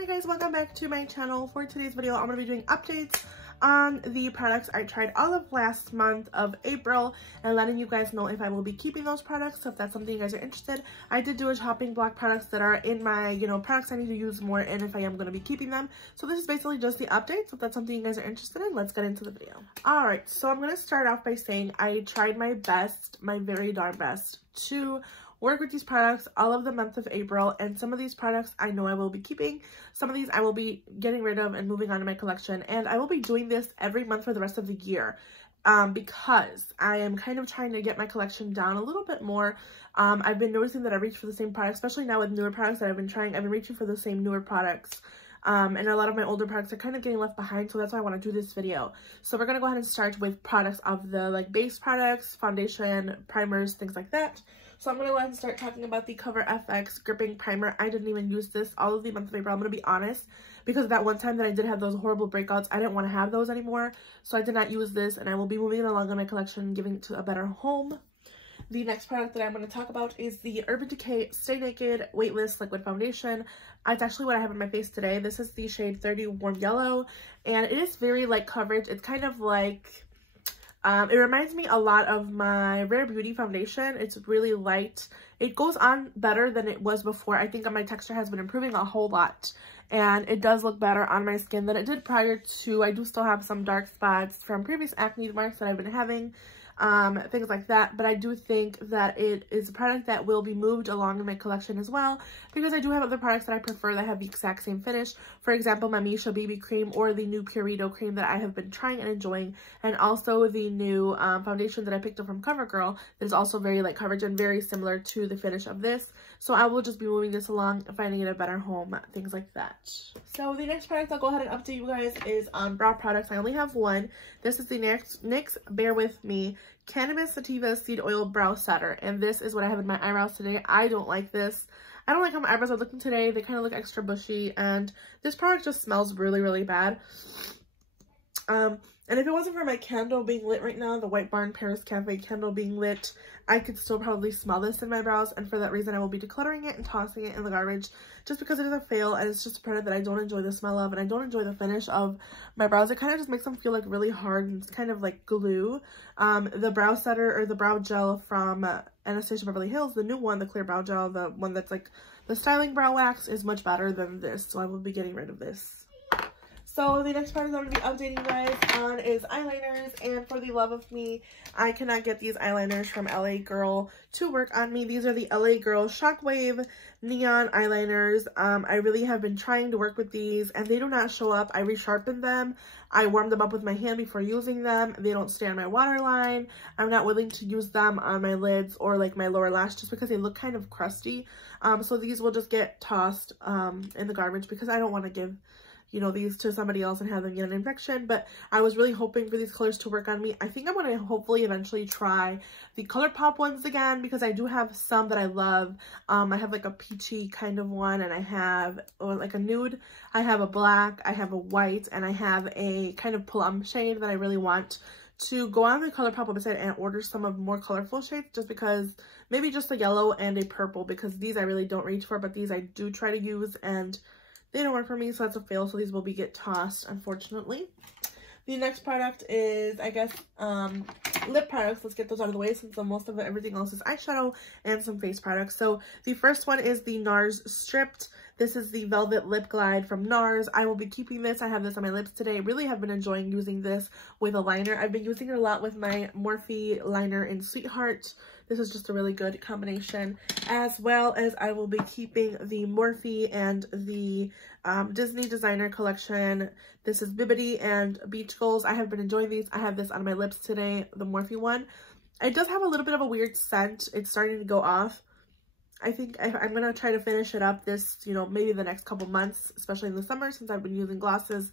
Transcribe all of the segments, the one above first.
Hi guys, welcome back to my channel. For today's video, I'm going to be doing updates on the products I tried all of last month of April and letting you guys know if I will be keeping those products. So if that's something you guys are interested, I did do a shopping block products that are in my, products I need to use more and if I am going to be keeping them. So this is basically just the update. So if that's something you guys are interested in, let's get into the video. Alright, so I'm going to start off by saying I tried my best, my very darn best, to work with these products all of the month of April, and some of these products I know I will be keeping. Some of these I will be getting rid of and moving on to my collection, and I will be doing this every month for the rest of the year because I am kind of trying to get my collection down a little bit more. I've been noticing that I reach for the same products, especially now with newer products that I've been trying. I've been reaching for the same newer products. And a lot of my older products are kind of getting left behind, so that's why I want to do this video. So we're going to go ahead and start with products of the base products, foundation, primers, things like that. So I'm going to go ahead and start talking about the Cover FX Gripping Primer. I didn't even use this all of the month of April, I'm going to be honest, because that one time that I did have those horrible breakouts, I didn't want to have those anymore. So I did not use this, and I will be moving it along in my collection and giving it to a better home. The next product that I'm going to talk about is the Urban Decay Stay Naked Weightless Liquid Foundation. It's actually what I have on my face today. This is the shade 30 Warm Yellow, and it is very light coverage. It's kind of like, it reminds me a lot of my Rare Beauty foundation. It's really light. It goes on better than it was before. I think my texture has been improving a whole lot, and it does look better on my skin than it did prior to. I do still have some dark spots from previous acne marks that I've been having. Things like that, but I do think that it is a product that will be moved along in my collection as well, because I do have other products that I prefer that have the exact same finish. For example, my Misha BB cream or the new Purito cream that I have been trying and enjoying, and also the new foundation that I picked up from CoverGirl that is also very light coverage and very similar to the finish of this. So I will just be moving this along, finding it a better home, things like that. So the next product I'll go ahead and update you guys is on brow products. I only have one. This is the NYX Bear With Me Cannabis Sativa Seed Oil Brow Setter, and this is what I have in my eyebrows today. I don't like this. I don't like how my eyebrows are looking today. They kind of look extra bushy, and this product just smells really, really bad. And if it wasn't for my candle being lit right now, the White Barn Paris Cafe candle being lit, I could still probably smell this in my brows, and for that reason I will be decluttering it and tossing it in the garbage just because it is a fail, and it's just a product that I don't enjoy the smell of, and I don't enjoy the finish of my brows. It kind of just makes them feel like really hard, and it's kind of like glue. The brow setter or the brow gel from Anastasia Beverly Hills, the new one, the clear brow gel, the one that's like the styling brow wax, is much better than this, so I will be getting rid of this. So the next product I'm going to be updating you guys on is eyeliners, and for the love of me, I cannot get these eyeliners from LA Girl to work on me. These are the LA Girl Shockwave Neon Eyeliners. I really have been trying to work with these, and they do not show up. I resharpened them. I warmed them up with my hand before using them. They don't stay on my waterline. I'm not willing to use them on my lids or like my lower lash just because they look kind of crusty. So these will just get tossed in the garbage because I don't want to give these to somebody else and have them get an infection. But I was really hoping for these colors to work on me. I think I'm going to hopefully eventually try the ColourPop ones again, because I do have some that I love. I have like a peachy kind of one, and I have like a nude, I have a black, I have a white, and I have a kind of plum shade that I really want to go on the ColourPop website and order some of more colorful shades, just because, maybe just a yellow and a purple, because these I really don't reach for, but these I do try to use, and they don't work for me, so that's a fail. So these will be get tossed, unfortunately. The next product is, I guess, lip products. Let's get those out of the way, since most of everything else is eyeshadow and some face products. So the first one is the NARS Stripped. This is the Velvet Lip Glide from NARS. I will be keeping this. I have this on my lips today. Really have been enjoying using this with a liner. I've been using it a lot with my Morphe liner in Sweetheart. This is just a really good combination, as well as I will be keeping the Morphe and the Disney Designer Collection. This is Bibbidi and Beach Goals. I have been enjoying these. I have this on my lips today, the Morphe one. It does have a little bit of a weird scent. It's starting to go off. I think I'm going to try to finish it up this, maybe the next couple months, especially in the summer, since I've been using glosses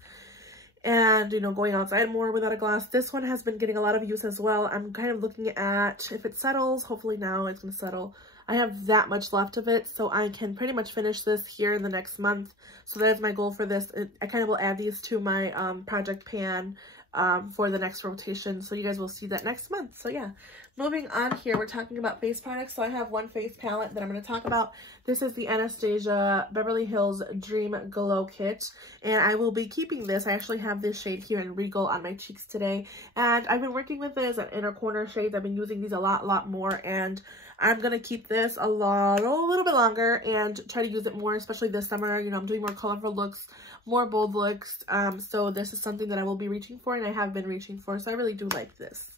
and, going outside more without a gloss. This one has been getting a lot of use as well. I'm kind of looking at if it settles. Hopefully now it's going to settle. I have that much left of it, so I can pretty much finish this here in the next month. So that is my goal for this. I kind of will add these to my project pan for the next rotation, so you guys will see that next month. So yeah, Moving on here, we're talking about face products. So I have one face palette that I'm going to talk about. This is the Anastasia Beverly Hills Dream Glow Kit, and I will be keeping this. I actually have this shade here in Regal on my cheeks today, and I've been working with this at inner corner shades. I've been using these a lot more, and I'm going to keep this a little bit longer and try to use it more, especially this summer. You know, I'm doing more colorful looks, more bold looks, so this is something that I will be reaching for, and I have been reaching for, so I really do like this.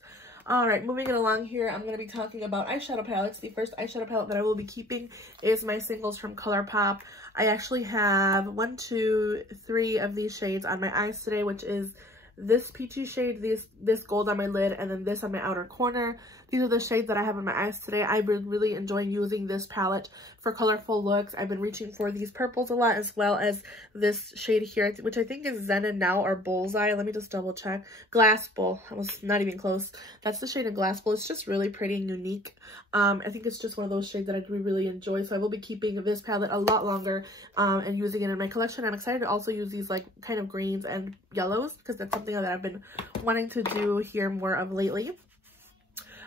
Alright, moving it along here, I'm going to be talking about eyeshadow palettes. The first eyeshadow palette that I will be keeping is my singles from ColourPop. I actually have 1, 2, 3 of these shades on my eyes today, which is this peachy shade, this gold on my lid, and then this on my outer corner. These are the shades that I have on my eyes today. I've been really enjoying using this palette for colorful looks. I've been reaching for these purples a lot, as well as this shade here, which I think is Zen and Now or Bullseye. Let me just double check. Glass Bowl. I was not even close. That's the shade in Glass Bowl. It's just really pretty and unique. I think it's just one of those shades that I do really enjoy. So I will be keeping this palette a lot longer and using it in my collection. I'm excited to also use these like kind of greens and yellows because that's something that I've been wanting to do here more of lately.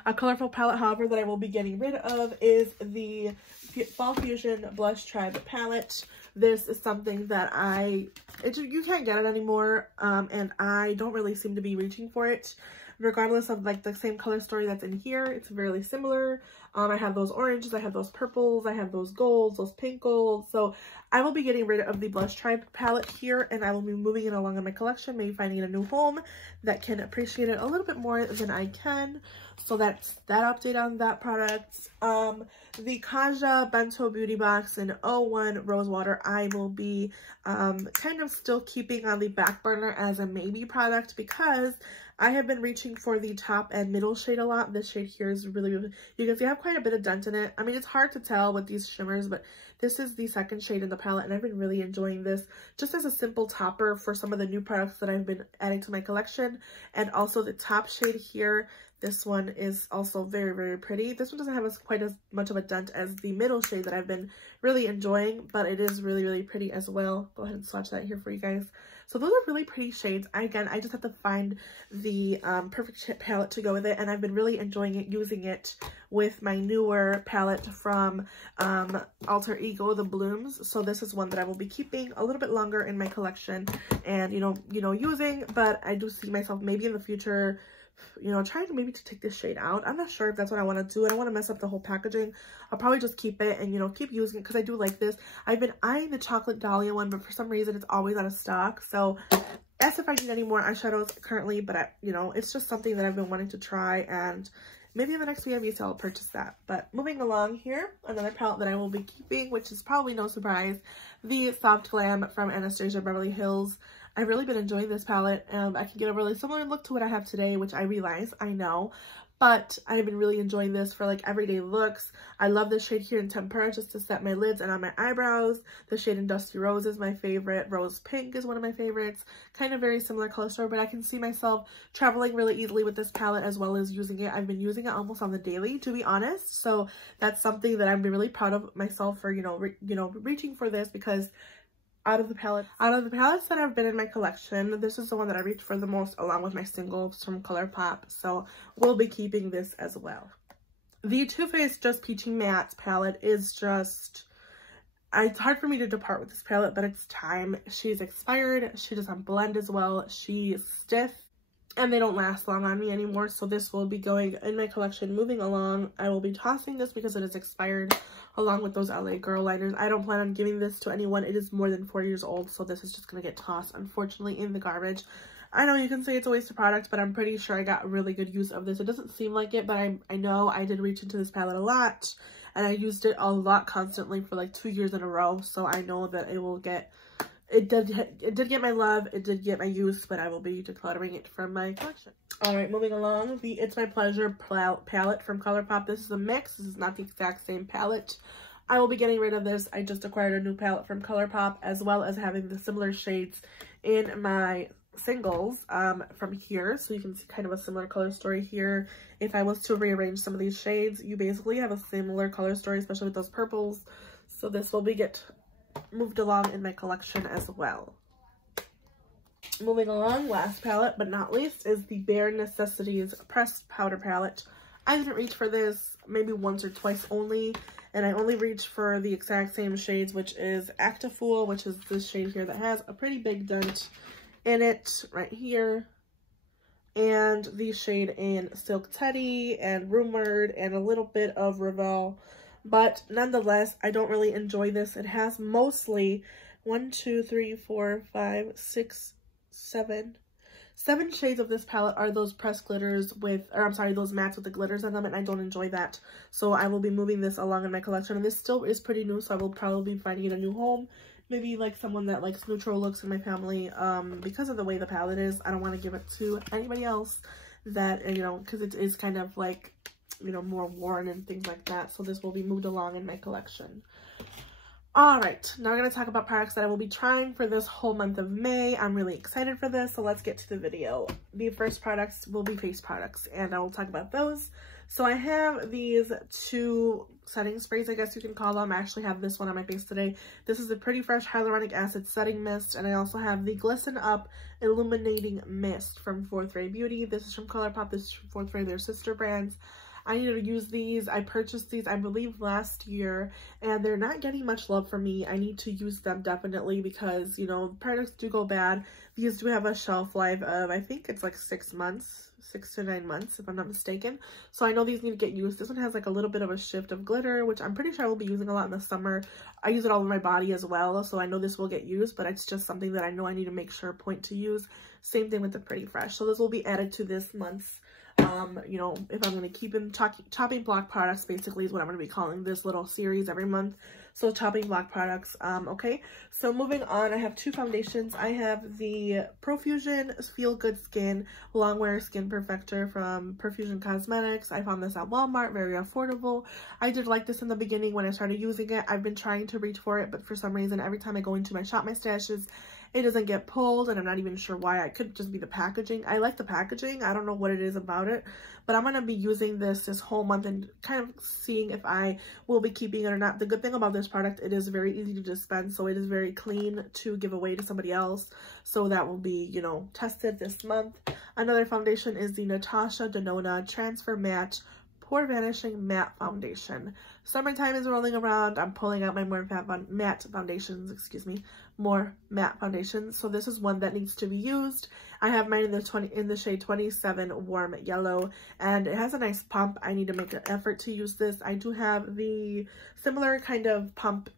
A colorful palette, however, that I will be getting rid of is the Fall Fusion Blush Tribe palette. This is something that you can't get it anymore, and I don't really seem to be reaching for it. Regardless of like the same color story that's in here, it's really similar. I have those oranges, I have those purples, I have those golds, those pink golds. So I will be getting rid of the Blush Tribe palette here, and I will be moving it along in my collection, maybe finding a new home that can appreciate it a little bit more than I can. So that's that update on that product. The Kaja Bento Beauty Box in 01 Rosewater, I will be kind of still keeping on the back burner as a maybe product because I have been reaching for the top and middle shade a lot. This shade here is really, you can see I have quite a bit of dent in it. I mean, it's hard to tell with these shimmers, but this is the second shade in the palette, and I've been really enjoying this just as a simple topper for some of the new products that I've been adding to my collection. And also the top shade here, this one is also very pretty. This one doesn't have quite as much of a dent as the middle shade that I've been really enjoying, but it is really pretty as well. Go ahead and swatch that here for you guys. So those are really pretty shades. Again, I just have to find the perfect palette to go with it, and I've been really enjoying it, using it with my newer palette from Alter Ego, the Blooms. So this is one that I will be keeping a little bit longer in my collection and, you know, using, but I do see myself maybe in the future, you know, trying to maybe take this shade out. I'm not sure if that's what I want to do. I don't want to mess up the whole packaging. I'll probably just keep it and, you know, keep using it because I do like this. I've been eyeing the Chocolate Dahlia one, but for some reason it's always out of stock. So as if I need any more eyeshadows currently, but you know, it's just something that I've been wanting to try, and maybe in the next VIB sale I'll purchase that. But moving along here, another palette that I will be keeping, which is probably no surprise, the Soft Glam from Anastasia Beverly Hills. I've really been enjoying this palette. I can get a really similar look to what I have today, which I realize, I know. But I've been really enjoying this for like everyday looks. I love this shade here in Tempera just to set my lids and on my eyebrows. The shade in Dusty Rose is my favorite. Rose Pink is one of my favorites. Kind of very similar color story, but I can see myself traveling really easily with this palette as well as using it. I've been using it almost on the daily, to be honest. So that's something that I'm really proud of myself for, reaching for this, because out of the palettes that have been in my collection, this is the one that I reached for the most, along with my singles from ColourPop. So we'll be keeping this as well. The Too Faced Just Peachy Matte palette is just, it's hard for me to depart with this palette, but it's time. She's expired. She doesn't blend as well. She's stiff, and they don't last long on me anymore. So this will be going in my collection. Moving along, I will be tossing this because it is expired, along with those LA Girl liners. I don't plan on giving this to anyone. It is more than 4 years old, so this is just going to get tossed, unfortunately, in the garbage. I know you can say it's a waste of product, but I'm pretty sure I got really good use of this. It doesn't seem like it, but I know I did reach into this palette a lot, and I used it a lot constantly for like 2 years in a row, so I know that it will get... It did get my love, it did get my use, but I will be decluttering it from my collection. Alright, moving along, the It's My Pleasure palette from ColourPop. This is a mix. This is not the exact same palette. I will be getting rid of this. I just acquired a new palette from ColourPop, as well as having the similar shades in my singles from here. So you can see kind of a similar color story here. If I was to rearrange some of these shades, you basically have a similar color story, especially with those purples. So this will be moved along in my collection as well. Moving along, last palette but not least is the Bare Necessities Pressed Powder palette. I didn't reach for this maybe once or twice only, and I only reached for the exact same shades, which is Actifool, which is this shade here that has a pretty big dent in it right here, and the shade in Silk Teddy and Rumored and a little bit of Revel. But nonetheless, I don't really enjoy this. It has mostly 1, 2, 3, 4, 5, 6, 7 shades of this palette are those pressed glitters with, or I'm sorry, those mattes with the glitters in them, and I don't enjoy that. So I will be moving this along in my collection, and this still is pretty new, so I will probably be finding it a new home. Maybe like someone that likes neutral looks in my family, because of the way the palette is. I don't want to give it to anybody else that, you know, because it is kind of like, you know, more worn and things like that. So this will be moved along in my collection. All right, now we're going to talk about products that I will be trying for this whole month of May. I'm really excited for this, so let's get to the video. The first products will be face products, and I will talk about those. So I have these 2 setting sprays, I guess you can call them. I actually have this one on my face today. This is a Pretty Fresh Hyaluronic Acid Setting Mist, and I also have the Glisten Up Illuminating Mist from 4th Ray Beauty. This is from ColourPop. This is from 4th Ray, their sister brands. I need to use these. I purchased these, I believe, last year, and they're not getting much love from me. I need to use them definitely because, you know, products do go bad. These do have a shelf life of, I think it's like 6 months, 6 to 9 months, if I'm not mistaken. So I know these need to get used. This one has like a little bit of a shift of glitter, which I'm pretty sure I will be using a lot in the summer. I use it all over my body as well, so I know this will get used, but it's just something that I know I need to make sure point to use. Same thing with the Pretty Fresh. So this will be added to this month's, you know, if I'm going to keep in chopping block products, basically is what I'm going to be calling this little series every month. So chopping block products. Okay, so moving on, I have 2 foundations. I have the Profusion Feel Good Skin Longwear Skin Perfector from Profusion Cosmetics. I found this at Walmart, very affordable. I did like this in the beginning when I started using it. I've been trying to reach for it, but for some reason, every time I go into my Shop My Stashes, it doesn't get pulled, and I'm not even sure why. It could just be the packaging. I like the packaging. I don't know what it is about it, but I'm going to be using this whole month and kind of seeing if I will be keeping it or not. The good thing about this product, it is very easy to dispense, so it is very clean to give away to somebody else. So that will be, you know, tested this month. Another foundation is the Natasha Denona Transfer Matte Pore Vanishing Matte Foundation. Summertime is rolling around. I'm pulling out my more matte foundations, more matte foundations. So this is one that needs to be used. I have mine in the shade 27 Warm Yellow, and it has a nice pump. I need to make an effort to use this. I do have the similar kind of pump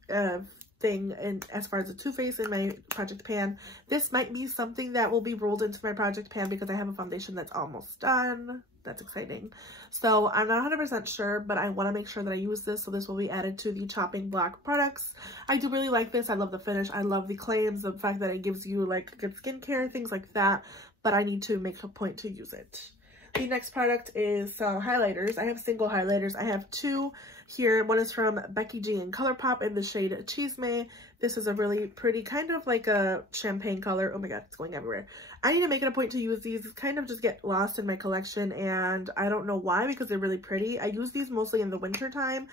thing and as far as the Too Faced in my project pan. This might be something that will be rolled into my project pan because I have a foundation that's almost done. That's exciting. So I'm not 100% sure, but I want to make sure that I use this. So this will be added to the chopping block products. I do really like this. I love the finish. I love the claims, the fact that it gives you like good skincare, things like that. But I need to make a point to use it. The next product is some highlighters. I have single highlighters. I have 2 here. One is from Becky G in ColourPop in the shade Chisme. This is a really pretty, kind of like a champagne color. Oh my god, it's going everywhere. I need to make it a point to use these. Kind of just get lost in my collection, and I don't know why, because they're really pretty. I use these mostly in the winter time,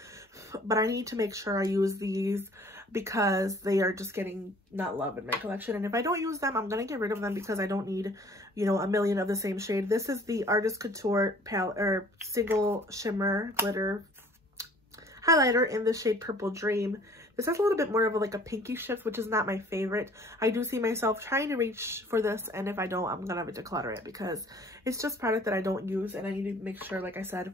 but I need to make sure I use these because they are just getting not love in my collection. And if I don't use them, I'm going to get rid of them because I don't need, you know, a million of the same shade. This is the Artist Couture palette, or single shimmer glitter highlighter in the shade Purple Dream. This has a little bit more of like a pinky shift, which is not my favorite. I do see myself trying to reach for this, and if I don't, I'm going to declutter it because it's just product that I don't use, and I need to make sure, like I said,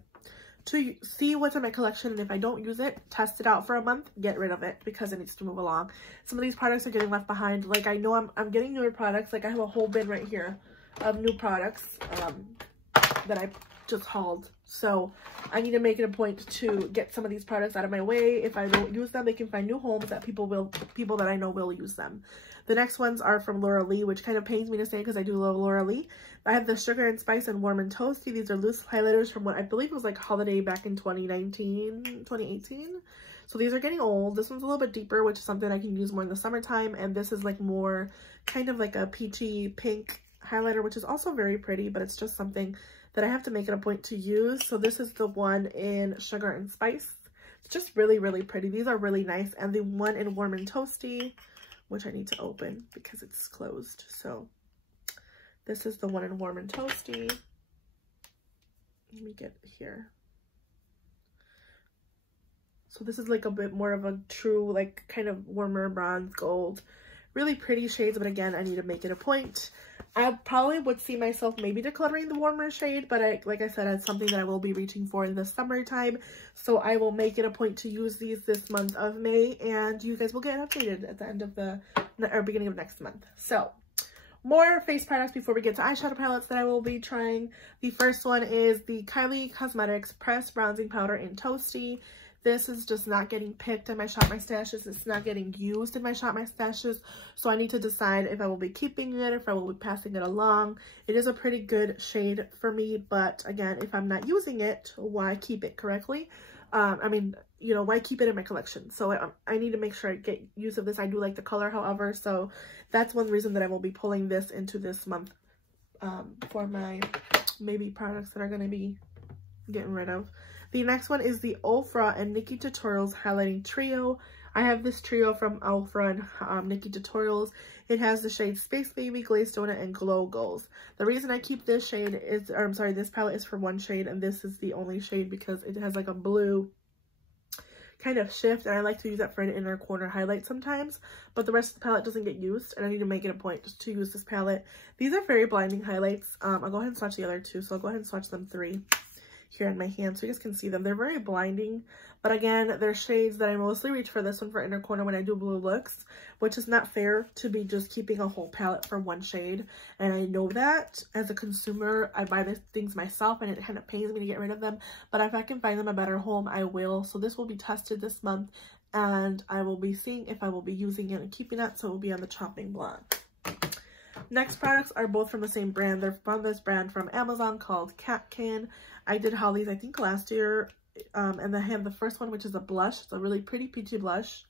to see what's in my collection, and if I don't use it, test it out for a month, get rid of it because it needs to move along. Some of these products are getting left behind. Like, I know I'm getting newer products. Like, I have a whole bin right here of new products that I just hauled. So I need to make it a point to get some of these products out of my way. If I don't use them, they can find new homes that people that I know will use them. The next ones are from Laura Lee, which kind of pains me to say because I do love Laura Lee. I have the Sugar and Spice and Warm and Toasty. These are loose highlighters from what I believe was like holiday back in 2018. So these are getting old. This one's a little bit deeper, which is something I can use more in the summertime. And this is like more kind of like a peachy pink highlighter, which is also very pretty, but it's just something that I have to make it a point to use. So this is the one in Sugar and Spice. It's just really, really pretty. These are really nice. And the one in Warm and Toasty, which I need to open because it's closed. So this is the one in Warm and Toasty. Let me get here. So this is like a bit more of a true, like kind of warmer bronze gold. Really pretty shades, but again, I need to make it a point. I probably would see myself maybe decluttering the warmer shade, but like I said, it's something that I will be reaching for in the summertime. So I will make it a point to use these this month of May, and you guys will get updated at the end of the, or beginning of next month. So more face products before we get to eyeshadow palettes that I will be trying. The first one is the Kylie Cosmetics Pressed Bronzing Powder in Toasty. This is just not getting picked in my Shop My Stashes. It's not getting used in my Shop My Stashes. So I need to decide if I will be keeping it, if I will be passing it along. It is a pretty good shade for me, but again, if I'm not using it, why keep it correctly? I mean, you know, why keep it in my collection? So I need to make sure I get use of this. I do like the color, however, so that's one reason that I will be pulling this into this month for my maybe products that are going to be getting rid of. The next one is the Ofra and Nikkie Tutorials Highlighting Trio. I have this trio from Ofra and Nikkie Tutorials. It has the shades Space Baby, Glazed Donut, and Glow Goals. The reason I keep this shade is, or I'm sorry, this palette is for one shade, and this is the only shade because it has like a blue kind of shift, and I like to use that for an inner corner highlight sometimes, but the rest of the palette doesn't get used, and I need to make it a point just to use this palette. These are very blinding highlights. I'll go ahead and swatch the other two, so I'll go ahead and swatch them 3 here in my hand so you guys can see them. They're very blinding, but again, they're shades that I mostly reach for this one for inner corner when I do blue looks, which is not fair to be just keeping a whole palette for one shade, and I know that as a consumer. I buy these things myself and it kind of pains me to get rid of them, but if I can find them a better home, I will. So this will be tested this month, and I will be seeing if I will be using it and keeping it, so it will be on the chopping block. Next products are both from the same brand. They're from this brand from Amazon called Kat Can. I did haul these I think last year, and I have the first one, which is a blush. It's a really pretty peachy blush,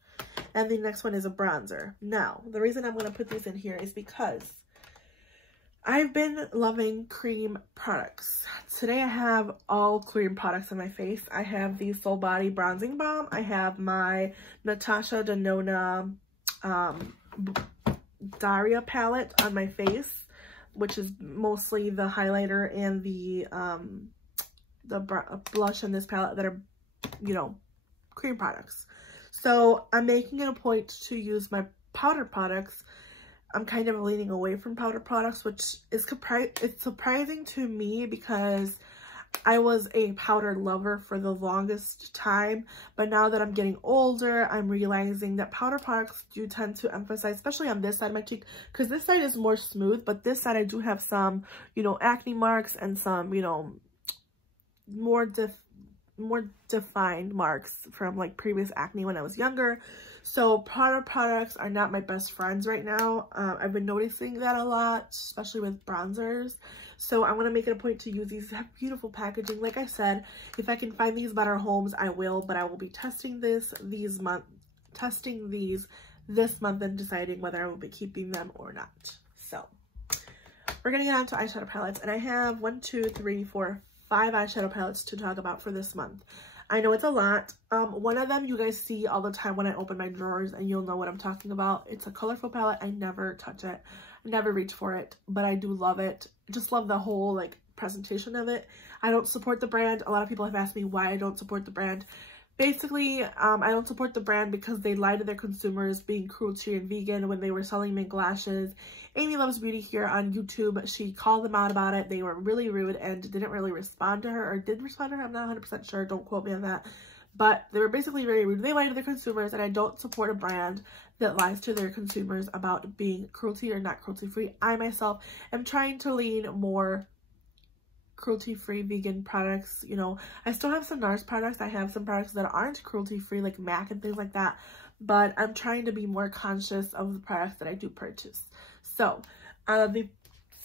and the next one is a bronzer. Now, the reason I'm going to put these in here is because I've been loving cream products. Today I have all cream products on my face. I have the Soul Body Bronzing Balm. I have my Natasha Denona Daria palette on my face, which is mostly the highlighter and the blush in this palette that are, you know, cream products. So I'm making it a point to use my powder products. I'm kind of leaning away from powder products, which is it's surprising to me because I was a powder lover for the longest time, but now that I'm getting older, I'm realizing that powder products do tend to emphasize, especially on this side of my cheek, because this side is more smooth, but this side I do have some, you know, acne marks and some, you know, more defined marks from like previous acne when I was younger. So powder products are not my best friends right now. I've been noticing that a lot, especially with bronzers. So I'm going to make it a point to use these. They have beautiful packaging. Like I said, if I can find these better homes, I will, but I will be testing these this month and deciding whether I will be keeping them or not. So we're going to get on to eyeshadow palettes, and I have 1, 2, 3, 4, 5 eyeshadow palettes to talk about for this month. I know it's a lot. One of them you guys see all the time when I open my drawers, and you'll know what I'm talking about. It's a colorful palette. I never touch it. I never reach for it, but I do love it. Just love the whole like presentation of it. I don't support the brand. A lot of people have asked me why I don't support the brand. Basically, I don't support the brand because they lie to their consumers, being cruelty and vegan when they were selling mink lashes. Amy Loves Beauty here on YouTube, she called them out about it. They were really rude and didn't really respond to her, or did respond to her. I'm not 100% sure. Don't quote me on that. But they were basically very rude. They lie to their consumers, and I don't support a brand that lies to their consumers about being cruelty or not cruelty-free. I myself am trying to lean more cruelty-free vegan products. You know, I still have some NARS products. I have some products that aren't cruelty-free, like MAC and things like that, but I'm trying to be more conscious of the products that I do purchase. So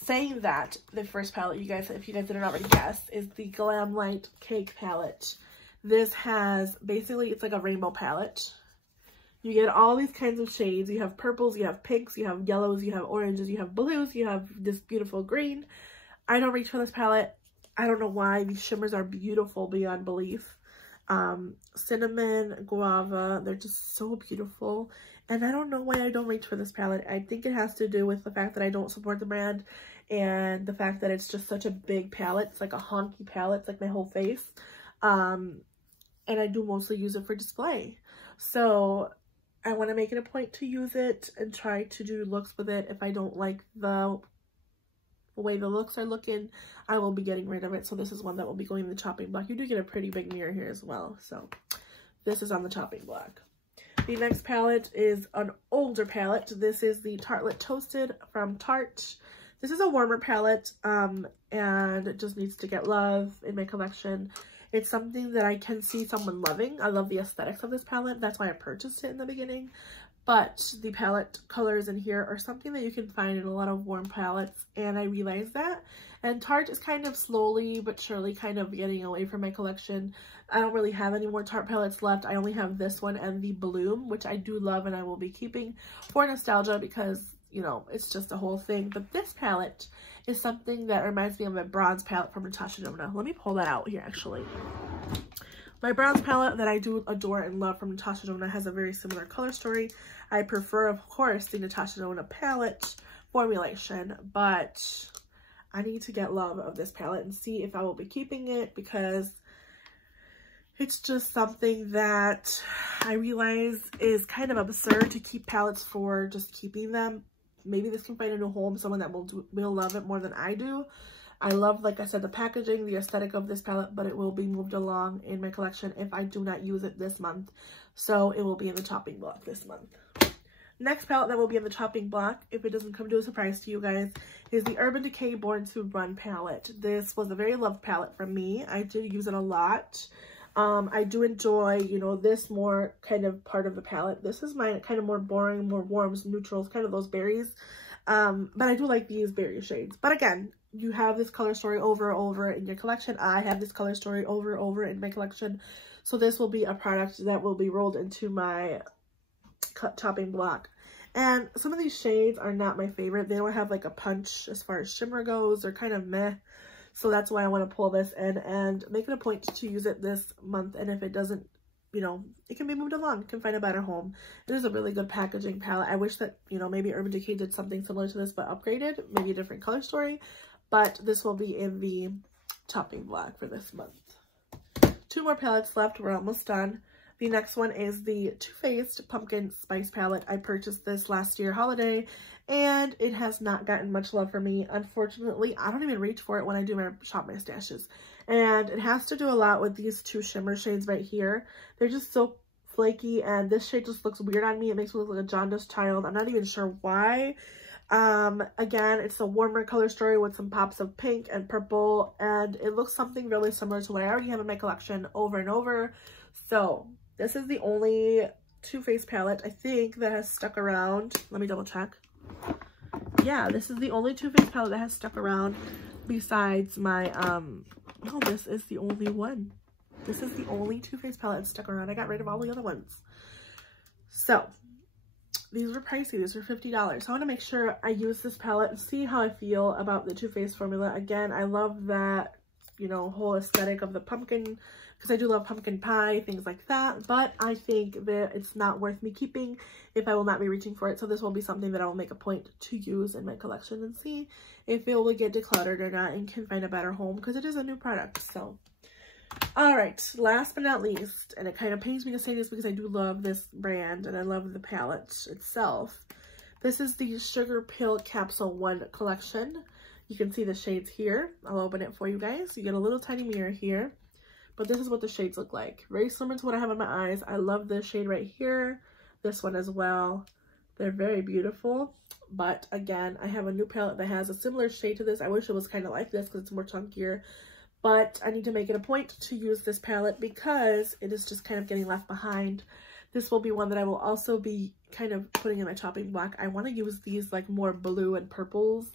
saying that, the first palette, you guys, if you guys didn't already guess, is the Glamlite Cake palette. This has basically, it's like a rainbow palette. You get all these kinds of shades. You have purples, you have pinks, you have yellows, you have oranges, you have blues, you have this beautiful green. I don't reach for this palette. I don't know why. These shimmers are beautiful beyond belief. Cinnamon, guava, they're just so beautiful. And I don't know why I don't reach for this palette. I think it has to do with the fact that I don't support the brand and the fact that it's just such a big palette. It's like a honky palette. It's like my whole face. and I do mostly use it for display. So I want to make it a point to use it and try to do looks with it. If I don't like the way the looks are looking, I will be getting rid of it. So this is one that will be going in the chopping block. You do get a pretty big mirror here as well. So this is on the chopping block. The next palette is an older palette. This is the Tartelette Toasted from Tarte. This is a warmer palette, and it just needs to get love in my collection. It's something that I can see someone loving. I love the aesthetics of this palette. That's why I purchased it in the beginning. But the palette colors in here are something that you can find in a lot of warm palettes, and I realized that. And Tarte is kind of slowly but surely kind of getting away from my collection. I don't really have any more Tarte palettes left. I only have this one and the Bloom, which I do love and I will be keeping for nostalgia because, you know, it's just a whole thing. But this palette is something that reminds me of a bronze palette from Natasha Denona. Let me pull that out here, actually. My bronze palette that I do adore and love from Natasha Denona has a very similar color story. I prefer, of course, the Natasha Denona palette formulation, but I need to get love of this palette and see if I will be keeping it, because it's just something that I realize is kind of absurd to keep palettes for just keeping them. Maybe this can find a new home, someone that will love it more than I do. I love, like I said, the packaging, the aesthetic of this palette, but it will be moved along in my collection if I do not use it this month. So it will be in the chopping block this month. Next palette that will be in the chopping block, if it doesn't come to a surprise to you guys, is the Urban Decay Born to Run palette. This was a very loved palette from me. I did use it a lot. I do enjoy, you know, this more kind of part of the palette. This is my kind of more boring, more warms, neutrals, kind of those berries. But I do like these berry shades. But again, you have this color story over and over in your collection. I have this color story over and over in my collection. So this will be a product that will be rolled into my chopping block. And some of these shades are not my favorite. They don't have like a punch as far as shimmer goes. They're kind of meh. So that's why I want to pull this in and make it a point to use it this month. And if it doesn't, you know, it can be moved along. You can find a better home. It is a really good packaging palette. I wish that, you know, maybe Urban Decay did something similar to this but upgraded. Maybe a different color story. But this will be in the chopping block for this month. 2 more palettes left. We're almost done. The next one is the Too Faced Pumpkin Spice palette. I purchased this last year holiday, and it has not gotten much love for me. Unfortunately, I don't even reach for it when I do shop my stashes. And it has to do a lot with these 2 shimmer shades right here. They're just so flaky, and this shade just looks weird on me. It makes me look like a jaundiced child. I'm not even sure why. Again, it's a warmer color story with some pops of pink and purple, and it looks something really similar to what I already have in my collection over and over. So this is the only Too Faced palette I think that has stuck around. Let me double check. Yeah, this is the only Too Faced palette that has stuck around besides my, no, this is the only one. This is the only Too Faced palette that's stuck around. I got rid of all the other ones. So these were pricey. These were $50. So I want to make sure I use this palette and see how I feel about the Too Faced formula. Again, I love that, you know, whole aesthetic of the pumpkin, because I do love pumpkin pie, things like that. But I think that it's not worth me keeping if I will not be reaching for it. So this will be something that I will make a point to use in my collection and see if it will get decluttered or not and can find a better home, because it is a new product. So all right, last but not least, and it kind of pains me to say this because I do love this brand and I love the palette itself. This is the Sugar Pill Capsule 1 collection. You can see the shades here. I'll open it for you guys. You get a little tiny mirror here, but this is what the shades look like. Very similar to what I have on my eyes. I love this shade right here. This one as well. They're very beautiful. But again, I have a new palette that has a similar shade to this. I wish it was kind of like this because it's more chunkier. But I need to make it a point to use this palette because it is just kind of getting left behind. This will be one that I will also be kind of putting in my chopping block. I want to use these like more blue and purples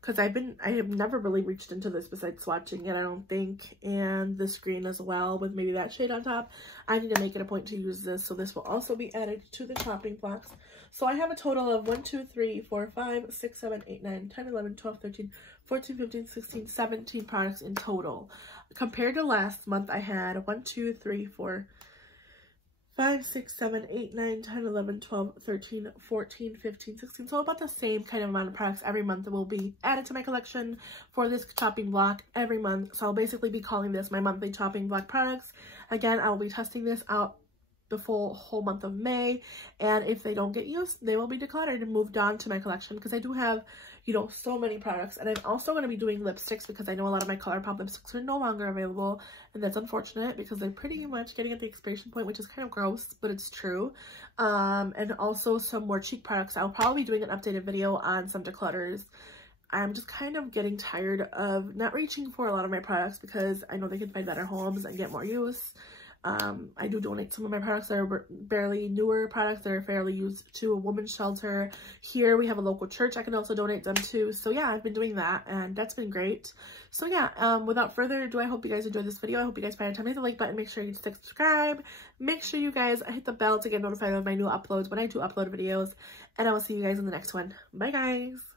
because I have never really reached into this besides swatching it, I don't think. And this green as well with maybe that shade on top. I need to make it a point to use this. So this will also be added to the chopping blocks. So I have a total of 1, 2, 3, 4, 5, 6, 7, 8, 9, 10, 11, 12, 13, 14, 15, 16, 17 products in total. Compared to last month, I had 1, 2, 3, 4, 5, 5, 6, 7, 8, 9, 10, 11, 12, 13, 14, 15, 16. So about the same kind of amount of products every month that will be added to my collection for this chopping block every month. So I'll basically be calling this my monthly chopping block products. Again, I will be testing this out the whole month of May, and if they don't get used, they will be decluttered and moved on to my collection, because I do have, you know, so many products. And I'm also going to be doing lipsticks, because I know a lot of my ColourPop lipsticks are no longer available, and that's unfortunate because they're pretty much getting at the expiration point, which is kind of gross, but it's true. And also some more cheek products. I'll probably be doing an updated video on some declutters. I'm just kind of getting tired of not reaching for a lot of my products, because I know they can find better homes and get more use. I do donate some of my products that are barely newer products that are fairly used to a women's shelter. Here we have a local church I can also donate them to. So yeah, I've been doing that, and that's been great. So yeah, without further ado, I hope you guys enjoyed this video. I hope you guys find time to hit the like button. Make sure you subscribe. Make sure you guys hit the bell to get notified of my new uploads when I do upload videos. And I will see you guys in the next one. Bye guys!